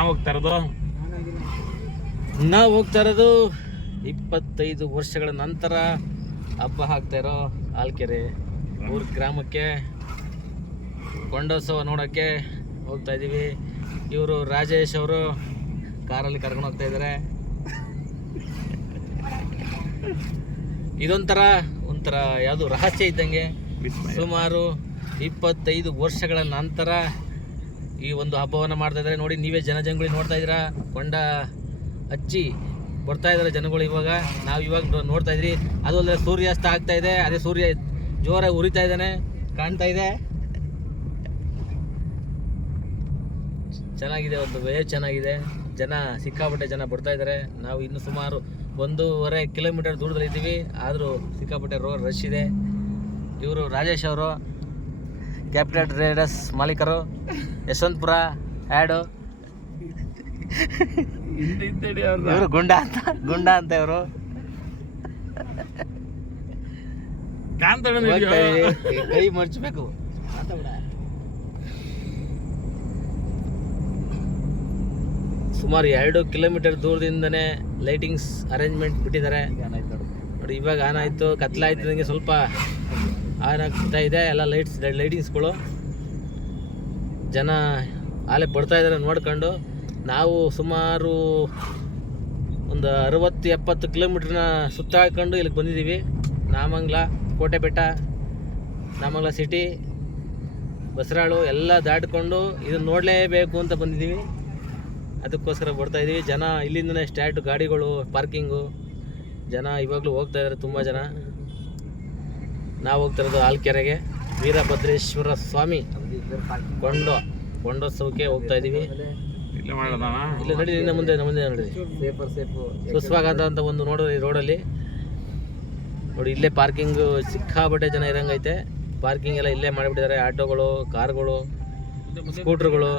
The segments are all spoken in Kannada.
ನಾವು ಹೋಗ್ತಾ ಇರೋದು ನಾವು ಹೋಗ್ತಾ ಇರೋದು ಇಪ್ಪತ್ತೈದು ವರ್ಷಗಳ ನಂತರ ಹಬ್ಬ ಹಾಕ್ತಾ ಇರೋ ಆಲ್ಕೆರೆ ಊರ್ ಗ್ರಾಮಕ್ಕೆ ಕೊಂಡೋತ್ಸವ ನೋಡೋಕ್ಕೆ ಹೋಗ್ತಾ ಇದ್ದೀವಿ ಇವರು ರಾಜೇಶ್ ಅವರು ಕಾರಲ್ಲಿ ಕರ್ಕೊಂಡು ಹೋಗ್ತಾ ಇದ್ದಾರೆ ಇದೊಂಥರ ಒಂಥರ ಯಾವುದು ರಹಸ್ಯ ಇದ್ದಂಗೆ. ಸುಮಾರು ಇಪ್ಪತ್ತೈದು ವರ್ಷಗಳ ನಂತರ ಈ ಒಂದು ಹಬ್ಬವನ್ನು ಮಾಡ್ತಾ ಇದ್ದಾರೆ. ನೋಡಿ, ನೀವೇ ಜನಜಂಗುಳಿ ನೋಡ್ತಾ ಇದ್ದೀರಾ? ಕೊಂಡ ಹಚ್ಚಿ ಬರ್ತಾ ಇದ್ದಾರೆ ಜನಗಳು ಇವಾಗ. ನಾವು ಇವಾಗ ನೋಡ್ತಾ ಇದ್ರಿ. ಅದು ಅಲ್ಲದೆ ಸೂರ್ಯಾಸ್ತ ಆಗ್ತಾ ಇದೆ. ಅದೇ ಸೂರ್ಯ ಜೋರಾಗಿ ಉರಿತಾ ಇದ್ದಾನೆ. ಕಾಣ್ತಾ ಇದೆ. ಚೆನ್ನಾಗಿದೆ ಒಂದು ವೇ, ಚೆನ್ನಾಗಿದೆ. ಜನ ಸಿಕ್ಕಾಪಟ್ಟೆ ಜನ ಬರ್ತಾ ಇದ್ದಾರೆ. ನಾವು ಇನ್ನು ಸುಮಾರು ಒಂದೂವರೆ ಕಿಲೋಮೀಟರ್ ದೂರದಲ್ಲಿ ಇದ್ದೀವಿ ಆದರೂ ಸಿಕ್ಕಾಪಟ್ಟೆ ರೋ ರಶ್ ಇದೆ. ಇವರು ರಾಜೇಶ್ ಅವರು. ಕ್ಯಾಪಿಟಲ್ ಟ್ರೇಡರ್ಸ್ ಮಾಲೀಕರು ಯಶವಂತಪುರ ಆ್ಯಡು ಇವರು ಗುಂಡ ಅಂತ ಗುಂಡ ಅಂತ ಇವರು. ಕೈ ಮರ್ಚಬೇಕು. ಸುಮಾರು ಎರಡು ಕಿಲೋಮೀಟರ್ ದೂರದಿಂದನೇ ಲೈಟಿಂಗ್ಸ್ ಅರೇಂಜ್ಮೆಂಟ್ ಬಿಟ್ಟಿದ್ದಾರೆ. ನೋಡಿ. ಇವಾಗ ಆನ್ ಆಯಿತು ಕತ್ಲಾಯ್ತು ನನಗೆ ಸ್ವಲ್ಪ ಆನ್ ಆಗ್ತಾ ಇದೆ, ಎಲ್ಲ ಲೈಟ್ಸ್ ಲೈಟಿಂಗ್ಸ್ಗಳು ಜನ ಆಲೆ ಬರ್ತಾ ಇದ್ದಾರೆ ನೋಡ್ಕೊಂಡು. ನಾವು ಸುಮಾರು ಒಂದು ಅರವತ್ತು, ಎಪ್ಪತ್ತು ಕಿಲೋಮೀಟ್ರನ್ನ ಸುತ್ತಾಕೊಂಡು ಇಲ್ಲಿಗೆ ಬಂದಿದ್ದೀವಿ. ನಾಮಂಗ್ಲ, ಕೋಟೆಬೆಟ್ಟ, ನಾಮಂಗ್ಲ ಸಿಟಿ ಬಸರಾಳು ಎಲ್ಲ ದಾಟಿಕೊಂಡು ಇದನ್ನು ನೋಡಲೇಬೇಕು ಅಂತ ಬಂದಿದ್ದೀವಿ. ಅದಕ್ಕೋಸ್ಕರ ಬರ್ತಾ ಇದ್ದೀವಿ. ಜನ ಇಲ್ಲಿಂದನೇ ಸ್ಟ್ಯಾಟು, ಗಾಡಿಗಳು ಪಾರ್ಕಿಂಗು ಜನ ಇವಾಗಲೂ ಹೋಗ್ತಾ ಇದ್ದಾರೆ ತುಂಬ ಜನ. ನಾವು ಹೋಗ್ತಾ ಇರೋದು ಆಲ್ಕೆರೆಗೆ ವೀರಭದ್ರೇಶ್ವರ ಸ್ವಾಮಿ ಕೊಂಡೋ ಕೊಂಡೋತ್ಸವಕ್ಕೆ ಹೋಗ್ತಾ ಇದ್ದೀವಿ ಇಲ್ಲ ನಡೀರಿ ಇಲ್ಲ ನಡಿ ಇನ್ನು ಮುಂದೆ ಮುಂದೆ ನಡಿ ಸುಸ್ವಾಗತ ಅಂತ ಒಂದು ನೋಡೋದು ಈ ರೋಡಲ್ಲಿ. ನೋಡಿ ಇಲ್ಲೇ ಪಾರ್ಕಿಂಗ್ ಸಿಕ್ಕಾಬಟ್ಟೆ ಜನ ಇರಂಗೈತೆ. ಪಾರ್ಕಿಂಗ್ ಎಲ್ಲ ಇಲ್ಲೇ ಮಾಡಿಬಿಟ್ಟಿದ್ದಾರೆ. ಆಟೋಗಳು ಕಾರ್ಗಳು ಸ್ಕೂಟ್ರುಗಳು.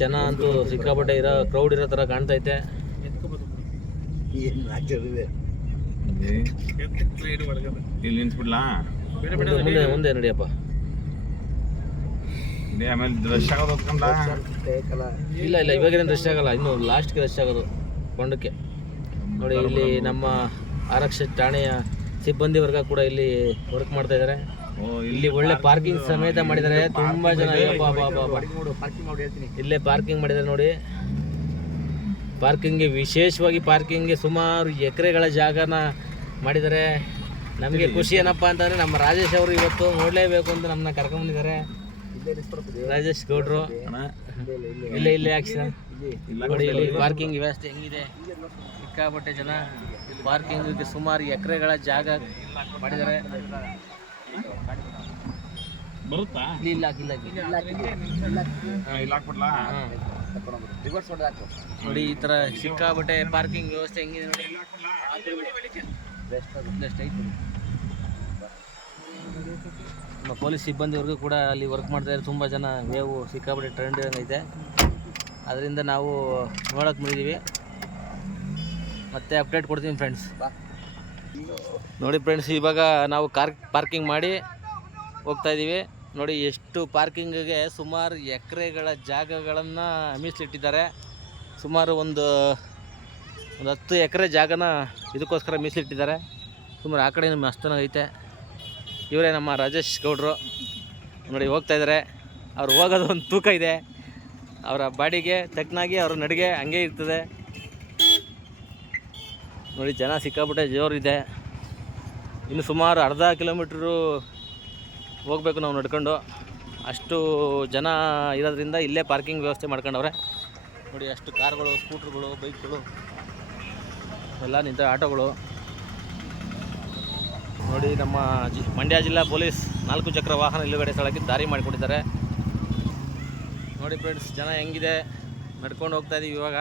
ಜನ ಅಂತೂ ಸಿಕ್ಕಾಪಟ್ಟೆ ಇರೋ ಕ್ರೌಡ್ ಇರೋ ಥರ ಕಾಣ್ತೈತೆ. ಇಲ್ಲಿ ನಿಂತ್ಬಿಡ್ಲಾ? ಮುಂದೆ ಮುಂದೆ ಮುಂದೆ ನಡಿಯಪ್ಪ. ಇಲ್ಲಿ ಆಮೇಲೆ ರಶ್ ಆಗೋದು ಹೊತ್ಕೊಂಡ ಇಲ್ಲ ಇಲ್ಲ ಇವಾಗೇನು ರಶ್ ಆಗಲ್ಲ ಇನ್ನು ಲಾಸ್ಟ್ಗೆ ರಶ್ ಆಗೋದು ಕೊಂಡಕ್ಕೆ ನೋಡಿ ಇಲ್ಲಿ ನಮ್ಮ ಆರಕ್ಷ ಠಾಣೆಯ ಸಿಬ್ಬಂದಿ ವರ್ಗ ಕೂಡ ಇಲ್ಲಿ ವರ್ಕ್ ಮಾಡ್ತಾ ಇದ್ದಾರೆ ಇಲ್ಲಿ ಒಳ್ಳೆ ಪಾರ್ಕಿಂಗ್ ಸಮೇತ ಮಾಡಿದ್ದಾರೆ. ತುಂಬಾ ಜನ. ಇಲ್ಲೇ ಪಾರ್ಕಿಂಗ್ ಮಾಡಿದ್ದಾರೆ ನೋಡಿ. ಪಾರ್ಕಿಂಗ್ಗೆ ವಿಶೇಷವಾಗಿ ಪಾರ್ಕಿಂಗ್ಗೆ ಸುಮಾರು ಎಕರೆಗಳ ಜಾಗನ ಮಾಡಿದ್ದಾರೆ. ನಮಗೆ ಖುಷಿ ಏನಪ್ಪ ಅಂತಂದರೆ ನಮ್ಮ ರಾಜೇಶ್ ಅವರು ಇವತ್ತು ನೋಡಲೇಬೇಕು ಅಂತ ನಮ್ಮನ್ನ ಕರ್ಕೊಂಡ್ಬಂದಿದ್ದಾರೆ ರಾಜೇಶ್ ಗೌಡ್ರು. ಇಲ್ಲೇ ಇಲ್ಲೇ ಆಕ್ಸಿ ಇಲ್ಲ ನೋಡಿ ಇಲ್ಲಿ ಪಾರ್ಕಿಂಗ್ ವ್ಯವಸ್ಥೆ ಹೆಂಗಿದೆ. ಸಿಕ್ಕಾಪಟ್ಟೆ ಜನ ಪಾರ್ಕಿಂಗ್ಗೆ ಸುಮಾರು ಎಕರೆಗಳ ಜಾಗ ಮಾಡಿದ್ದಾರೆ. ಬರುತ್ತಾ? ಇಲ್ಲ ಇಲ್ಲ ಇಲ್ಲ ಇಲ್ಲ. ಹಾ, ಇಲ್ಲಿ ಹೊಡೆದಾಕು ನೋಡಿ ಈ ತರ ಸಿಕ್ಕಾಪಟ್ಟೆ ಪಾರ್ಕಿಂಗ್ ವ್ಯವಸ್ಥೆ ಹೆಂಗಿದೆ ನೋಡಿ. ಬೆಸ್ಟ್ ಐತೆ. ನಮ್ಮ ಪೊಲೀಸ್ ಸಿಬ್ಬಂದಿವರೆಗೂ ಕೂಡ ಅಲ್ಲಿ ವರ್ಕ್ ಮಾಡ್ತಾ ಇದ್ದಾರೆ ತುಂಬ ಜನ ವೇವು ಸಿಕ್ಕಾಪಟ್ಟೆ ಟ್ರೆಂಡ್ ಏನೈತೆ ಅದರಿಂದ ನಾವು ನೋಡೋಕೆ ಬಂದಿದ್ದೀವಿ ಮತ್ತೆ ಅಪ್ಡೇಟ್ ಕೊಡ್ತೀನಿ ಫ್ರೆಂಡ್ಸ್ ನೋಡಿ ಫ್ರೆಂಡ್ಸ್ ಇವಾಗ ನಾವು ಕಾರ್ ಪಾರ್ಕಿಂಗ್ ಮಾಡಿ ಹೋಗ್ತಾ ಇದ್ದೀವಿ ನೋಡಿ, ಎಷ್ಟು ಪಾರ್ಕಿಂಗಿಗೆ ಸುಮಾರು ಎಕರೆಗಳ ಜಾಗಗಳನ್ನು ಮೀಸಲಿಟ್ಟಿದ್ದಾರೆ. ಸುಮಾರು ಒಂದು ಒಂದು ಹತ್ತು ಎಕರೆ ಜಾಗನ ಇದಕ್ಕೋಸ್ಕರ ಮೀಸಲಿಟ್ಟಿದ್ದಾರೆ. ಸುಮಾರು ಆ ಕಡೆ ಮಸ್ತನ ಐತೆ. ಇವರೇ ನಮ್ಮ ರಾಜೇಶ್ ಗೌಡ್ರು. ನೋಡಿ, ಹೋಗ್ತಾ ಇದ್ದಾರೆ. ಅವ್ರು ಹೋಗೋದು ಒಂದು ತೂಕ ಇದೆ. ಅವರ ಬಾಡಿಗೆ ತಕ್ಕನಾಗಿ ಅವ್ರ ನಡಿಗೆ ಹಂಗೆ ಇರ್ತದೆ. ನೋಡಿ, ಜನ ಸಿಕ್ಕಾಪಟ್ಟೆ ಜೋರಿದೆ. ಇನ್ನು ಸುಮಾರು ಅರ್ಧ ಕಿಲೋಮೀಟ್ರು ಹೋಗ್ಬೇಕು ನಾವು ನಡ್ಕೊಂಡು. ಅಷ್ಟು ಜನ ಇರೋದ್ರಿಂದ ಇಲ್ಲೇ ಪಾರ್ಕಿಂಗ್ ವ್ಯವಸ್ಥೆ ಮಾಡ್ಕೊಂಡವ್ರೆ. ನೋಡಿ ಅಷ್ಟು ಕಾರ್ಗಳು ಸ್ಕೂಟ್ರ್ಗಳು ಬೈಕ್ಗಳು ಎಲ್ಲ ನಿಂತ ಆಟೋಗಳು. ನೋಡಿ ನಮ್ಮ ಜಿ, ಮಂಡ್ಯ ಜಿಲ್ಲಾ ಪೊಲೀಸ್ ನಾಲ್ಕು ಚಕ್ರ ವಾಹನ ನಿಲುಗಡೆ ಸ್ಥಳಕ್ಕೆ ದಾರಿ ಮಾಡಿಕೊಟ್ಟಿದ್ದಾರೆ ನೋಡಿ ಫ್ರೆಂಡ್ಸ್ ಜನ ಹೆಂಗಿದೆ? ನಡ್ಕೊಂಡು ಹೋಗ್ತಾ ಇದೀವಿ ಇವಾಗ.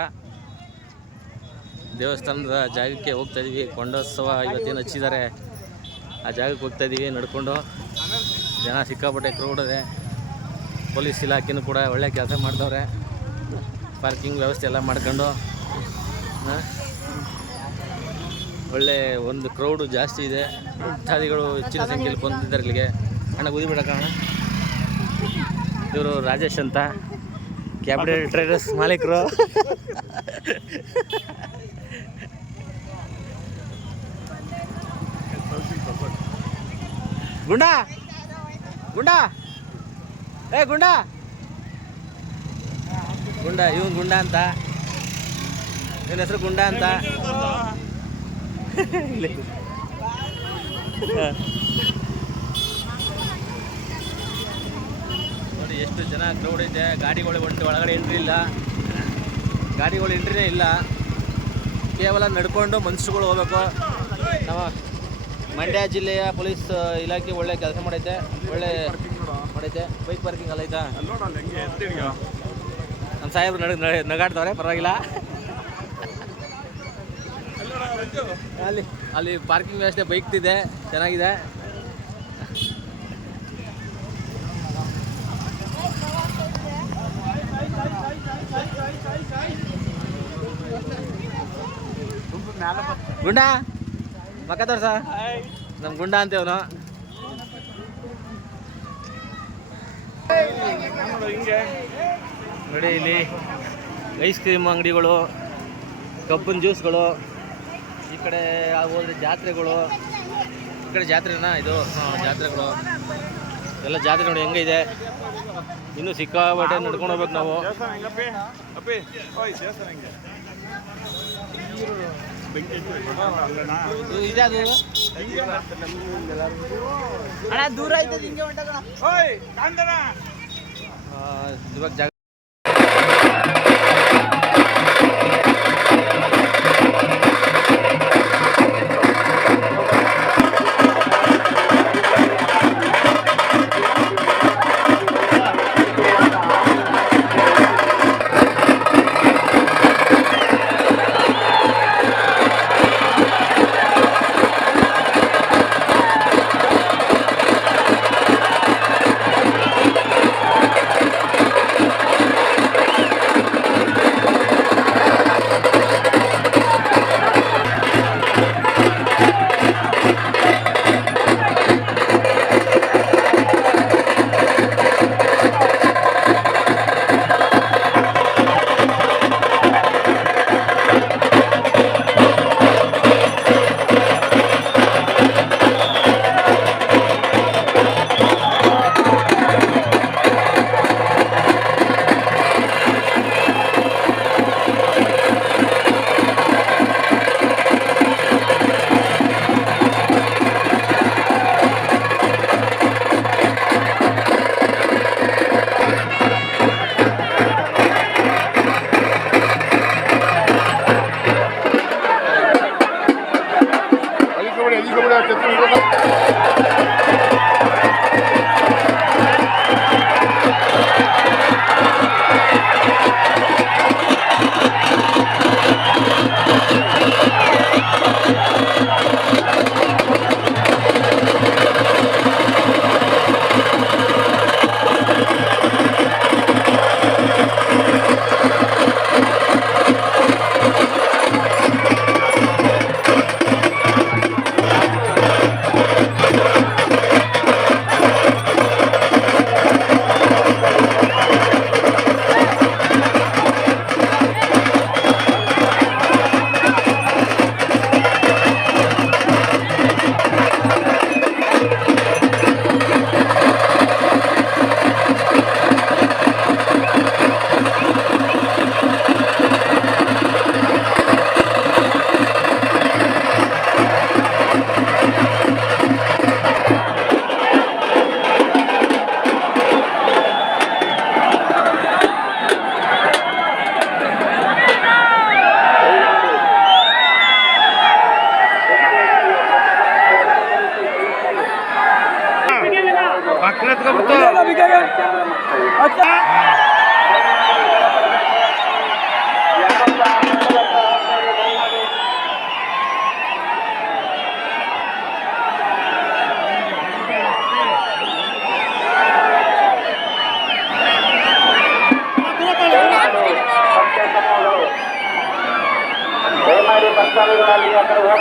ದೇವಸ್ಥಾನದ ಜಾಗಕ್ಕೆ ಹೋಗ್ತಾ ಇದೀವಿ. ಕೊಂಡೋತ್ಸವ ಇವತ್ತೇನು ಹಚ್ಚಿದ್ದಾರೆ. ಆ ಜಾಗಕ್ಕೆ ಹೋಗ್ತಾ ಇದೀವಿ ನಡ್ಕೊಂಡು. ಜನ ಸಿಕ್ಕಾಪಟ್ಟೆ ಕ್ರೌಡ್ ಇದೆ ಪೊಲೀಸ್ ಇಲಾಖೆನೂ ಕೂಡ ಒಳ್ಳೆ ಕೆಲಸ ಮಾಡ್ತವ್ರೆ ಪಾರ್ಕಿಂಗ್ ವ್ಯವಸ್ಥೆ ಎಲ್ಲ ಮಾಡ್ಕೊಂಡು ಒಳ್ಳೆ ಒಂದು ಕ್ರೌಡು ಜಾಸ್ತಿ ಇದೆ. ಭಕ್ತಾದಿಗಳು ಹೆಚ್ಚಿನ ಸಂಖ್ಯೆಯಲ್ಲಿ ಬಂದಿದ್ದಾರೆ ಇಲ್ಲಿಗೆ. ಅಣ್ಣ, ಗುದಿ ಬಿಡಕ್ಕ ಇವರು ರಾಜೇಶ್ ಅಂತ. ಕ್ಯಾಪಿಟಲ್ ಟ್ರೇಡರ್ಸ್ ಮಾಲೀಕರು. ಗುಂಡ! ಗುಂಡ. ಏ, ಗುಂಡಾ. ಗುಂಡಾ, ಇವನ್ ಗುಂಡಾ ಅಂತ. ನಿನ್ನ ಹೆಸರು ಗುಂಡಾ ಅಂತ. ನೋಡಿ, ಎಷ್ಟು ಜನ ಕ್ರೌಡ್ ಇದೆ ಗಾಡಿಗಳು ಹೊಂಟು ಒಳಗಡೆ ಎಂಟ್ರಿ ಇಲ್ಲ. ಗಾಡಿಗಳು ಎಂಟ್ರಿನೇ ಇಲ್ಲ. ಕೇವಲ ನಡ್ಕೊಂಡು ಮನ್ಸುಗಳು ಹೋಗ್ಬೇಕು. ನಮ್ಮ ಮಂಡ್ಯ ಜಿಲ್ಲೆಯ ಪೊಲೀಸ್ ಇಲಾಖೆ ಒಳ್ಳೆ ಕೆಲಸ ಮಾಡೈತೆ, ಒಳ್ಳೆ ಮಾಡೈತೆ. ಬೈಕ್ ಪಾರ್ಕಿಂಗ್ ಅಲ್ಲ ಎತ್ತಿಡಿಯೋ ನಮ್ಮ ಸಾಹೇಬ್ರು ನಡ- ನಗಾಡ್ತವ್ರೆ, ಪರವಾಗಿಲ್ಲ. ಅಲ್ಲಿ ಅಲ್ಲಿ ಪಾರ್ಕಿಂಗ್ ವ್ಯವಸ್ಥೆ ಬೈಕ್ ಇದೆ, ಚೆನ್ನಾಗಿದೆ. ಗುಂಡ, ಮಕ್ಕ ತೋರ್ಸ. ನಮ್ಮ ಗುಂಡ ಅಂತೇವನು. ನೋಡು ಇಲ್ಲಿ ಐಸ್ ಕ್ರೀಮ್ ಅಂಗಡಿಗಳು, ಕಬ್ಬಿನ ಜ್ಯೂಸ್ಗಳು, ಈ ಕಡೆ ಹೋದ್ರೆ ಜಾತ್ರೆಗಳು. ಈ ಕಡೆ ಜಾತ್ರೆನಾ ಇದು? ಜಾತ್ರೆಗಳು. ಎಲ್ಲ ಜಾತ್ರೆ ನೋಡಿ ಹೆಂಗಿದೆ ಇನ್ನೂ ಸಿಕ್ಕಾಬಟ್ಟೆ ನಡ್ಕೊಂಡು ಹೋಗ್ಬೇಕು ನಾವು. ದೇವಸ್ಥಾನ ಅಣ್ಣ ದೂರ ಆಯ್ತದ ಹಿಂಗೆ ಓಯ್ ಕಾಂದನ ಇವಾಗ ಜಾಗ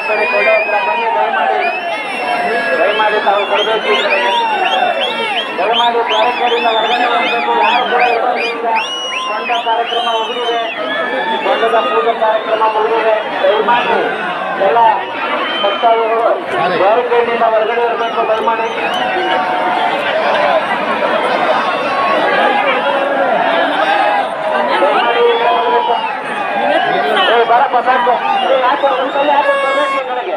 ಕಡೆ ಹತ್ರ ಬನ್ನಿ ದಯಮಾಡಿ ದಯಮಾಡಿ ತಾವು ಕೊಡಬೇಕು. ದಯಮಾಡಿ ಕಾರ್ಯಕ್ರಮದಿಂದ ಹೊರಗಡೆ ಬರಬೇಕು. ಯಾರು ಕೂಡ ಇರೋದ್ರಿಂದ ಕೊಂಡ ಕಾರ್ಯಕ್ರಮ ಮುಗಿದಿದೆ. ಕೊಂಡದ ಪೂಜೆ ಕಾರ್ಯಕ್ರಮ ಮುಗಿದಿದೆ. ದಯಮಾಡಿ ಎಲ್ಲ ಭಕ್ತಾದಿಗಳು ಬ್ಯಾರಿಕೇಡ್ನಿಂದ ಹೊರಗಡೆ ಇರಬೇಕು. ದಯಮಾಡಿ. ಬರಪ್ಪ, ಸಾಕು. ಯಾಕೆ ಒಂದ್ ಸಲ ಯಾಕೆ ಬರ್ಬೇಕು ಈ ಕಡೆಗೆ?